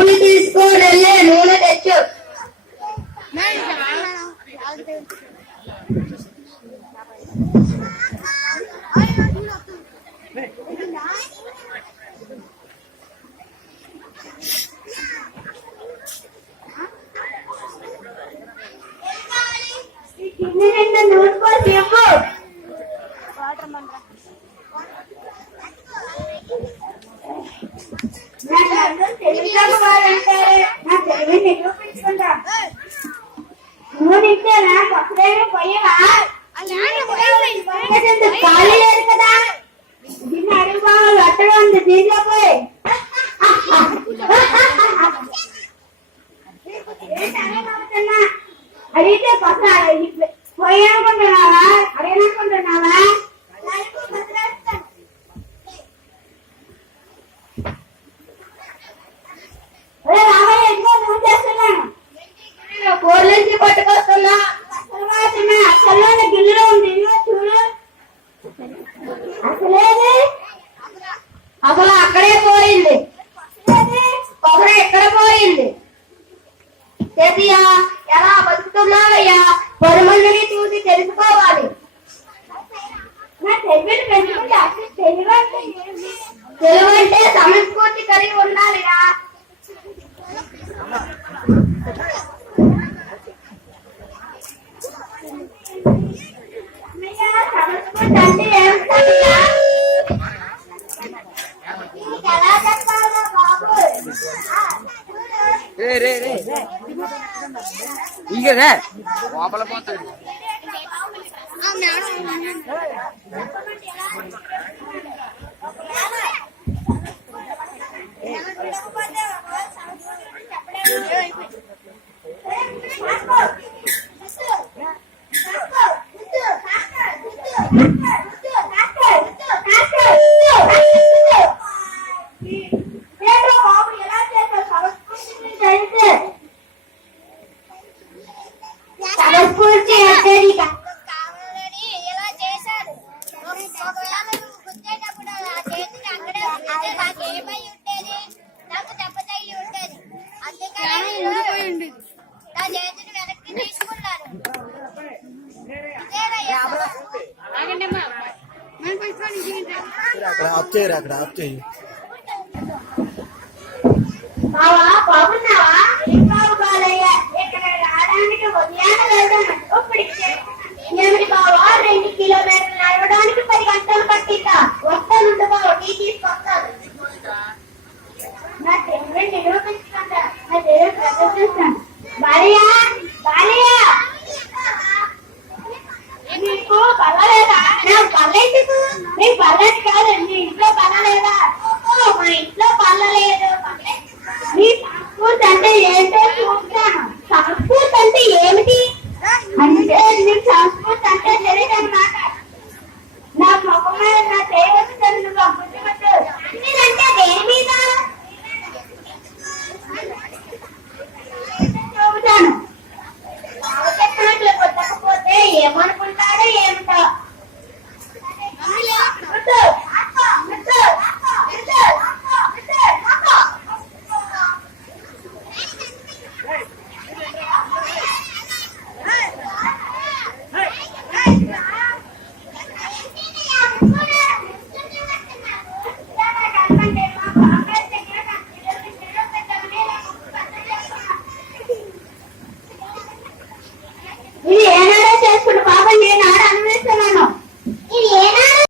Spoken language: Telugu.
డబ్బులు తీసుకొని వెళ్ళి నూనె తెచ్చు. నూనె పోసి ఇవ్వు. నూనె ఇచ్చానా కొత్తదైనా పోయేవా? ఖాళీ లేదు కదా, దీన్ని అడుగు బాగా అట్టగా ఉంది, దీంట్లో పోయి అడిగితే కొత్త పోయి అనుకుంటున్నావా? అడిగిననుకుంటున్నావా? కోర్లేసి పట్టుకొస్తున్నా, అసలు గిన్నెలో ఉంది చూడు. అసలేది అసలు అక్కడే పోయింది, కొబ్బరి ఎక్కడ పోయింది? చేతియా ఎలా బతుకుతున్నావయ్యా? 10 మందిని చూసి తెలుసుకోవాలి. నా తెలివిని పెంచుకుంటే అసలు తెలివంటే సమస్ఫూర్తి కలిగి ఉండాలిరా. సమస్ఫూర్తి అంటే ఏమిటా? ఎలా చెప్పాలా బాబు? లోపల పోతాడు. సమస్ఫూర్తి అంటే అక్కడ ఆప్ చేయి. బాగున్నావా? బాబు బాలయ్య ఇక్కడ రావడానికి ఉదయాన్నే వెళ్తాను. ఏమిటి బావా, 2 కిలోమీటర్లు నడవడానికి 10 గంటలు పట్టిందా? వస్తానుండు బాబు, టీ తీసుకొస్తాను. నా తెలివి నిరూపించుకుంటా, నా తెలివి ప్రదర్శిస్తాను. బాలయ్య బాలయ్య, నీకు పర్వాలేదా? నాకు పర్లేదు. నీకు పర్లేదు కాదు, నీ ఇంట్లో పర్వాలేదా? మా ఇంట్లో పర్వాలేదు. నీ సంస్కృతి అంటే ఏంటో చూస్తాను. సంస్కృతి అంటే ఏమిటి అంటే, నీకు సంస్కృతి అంటే తెలియదు అన్నమాట. నా ముఖం మీద నా చేయవచ్చు నువ్వు గుర్తుపెట్టు. అంటే దేని మీద చూపుతాను. చెప్పినట్లు కొట్టకపోతే ఏమనుకుంటాడో ఏమిటో. అంటే